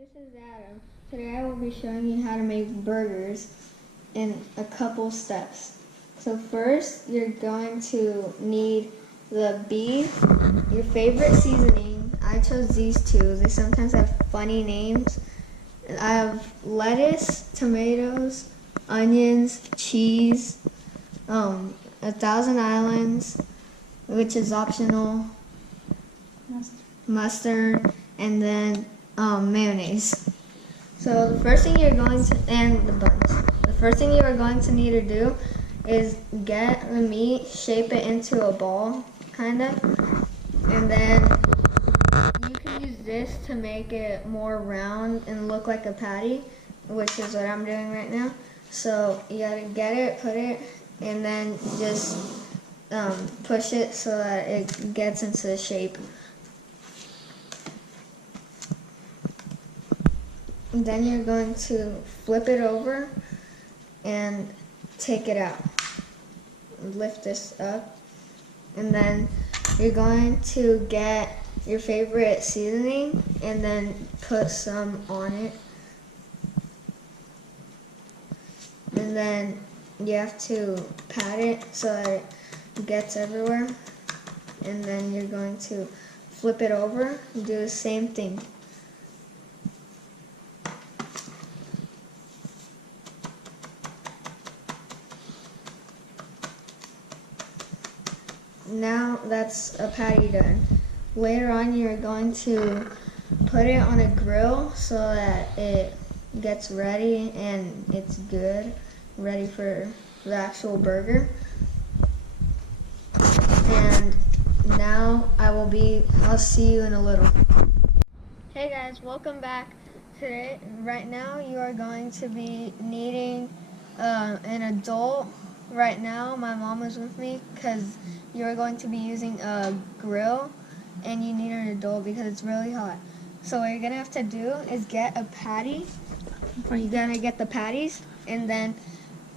This is Adam. Today I will be showing you how to make burgers in a couple steps. So first, you're going to need the beef, your favorite seasoning. I chose these two. They sometimes have funny names. I have lettuce, tomatoes, onions, cheese, 1,000 Islands, which is optional, mustard, and then mayonnaise. So the first thing you're going to, and the buns. The first thing you are going to need to do is get the meat, shape it into a ball, kind of, and then you can use this to make it more round and look like a patty, which is what I'm doing right now. So you gotta get it, put it, and then just push it so that it gets into the shape. And then you're going to flip it over and take it out. Lift this up. And then you're going to get your favorite seasoning and then put some on it. And then you have to pat it so that it gets everywhere. And then you're going to flip it over and do the same thing. Now that's a patty done. Later on you're going to put it on a grill so that it gets ready and it's good, ready for the actual burger. And now I'll see you in a little. Hey guys, welcome back. Right now you are going to be needing an adult. Right now my mom is with me because you're going to be using a grill and you need an adult because it's really hot. So what you're going to have to do is get a patty. You're going to get the patties and then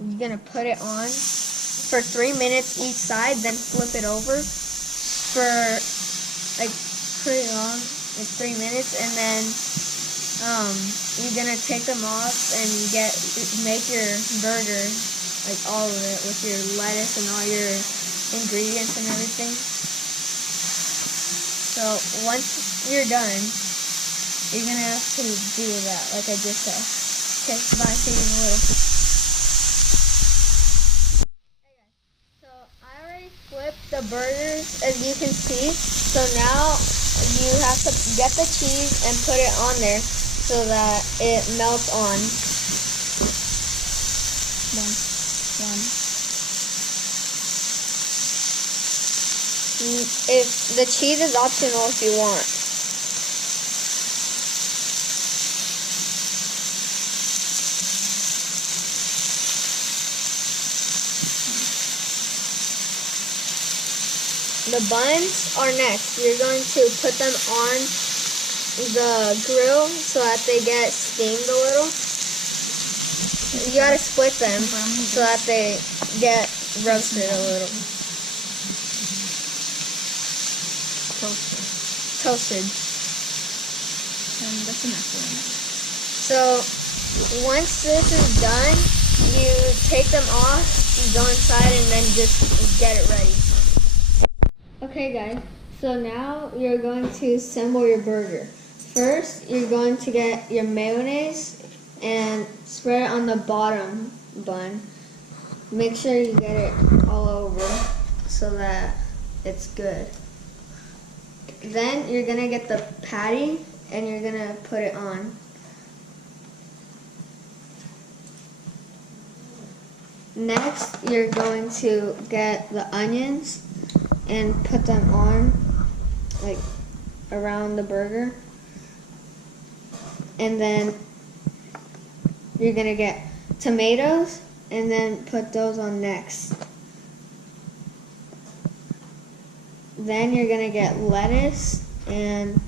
you're going to put it on for 3 minutes each side, then flip it over for like pretty long, like 3 minutes, and then you're going to take them off and make your burger, like all of it, with your lettuce and all your ingredients and everything. So once you're done, you're gonna have to do that, like I just said. Okay, bye, see you in a little. Hey guys, so I already flipped the burgers, as you can see. So now you have to get the cheese and put it on there so that it melts on. Done. If the cheese is optional if you want. The buns are next. You're going to put them on the grill so that they get steamed a little. You gotta split them so that they get roasted a little. Toasted. And that's enough. So once this is done, you take them off, you go inside, and then just get it ready. Okay guys, so now you're going to assemble your burger. First, you're going to get your mayonnaise and spread it on the bottom bun. Make sure you get it all over so that it's good. Then you're going to get the patty and you're going to put it on. Next, you're going to get the onions and put them on, like around the burger. And then you're going to get tomatoes and then put those on next. Then you're going to get lettuce and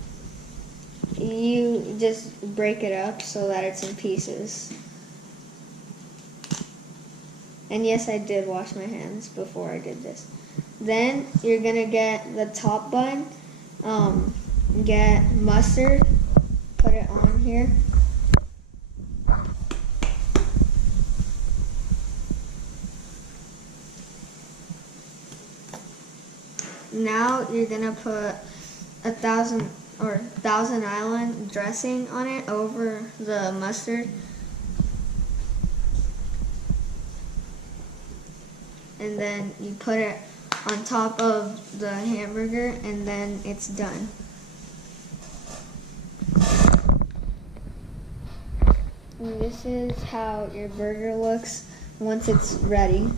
you just break it up so that it's in pieces. And yes, I did wash my hands before I did this. Then you're going to get the top bun, get mustard, put it on here. now you're gonna put Thousand Island dressing on it over the mustard. And then you put it on top of the hamburger, and then it's done. And this is how your burger looks once it's ready.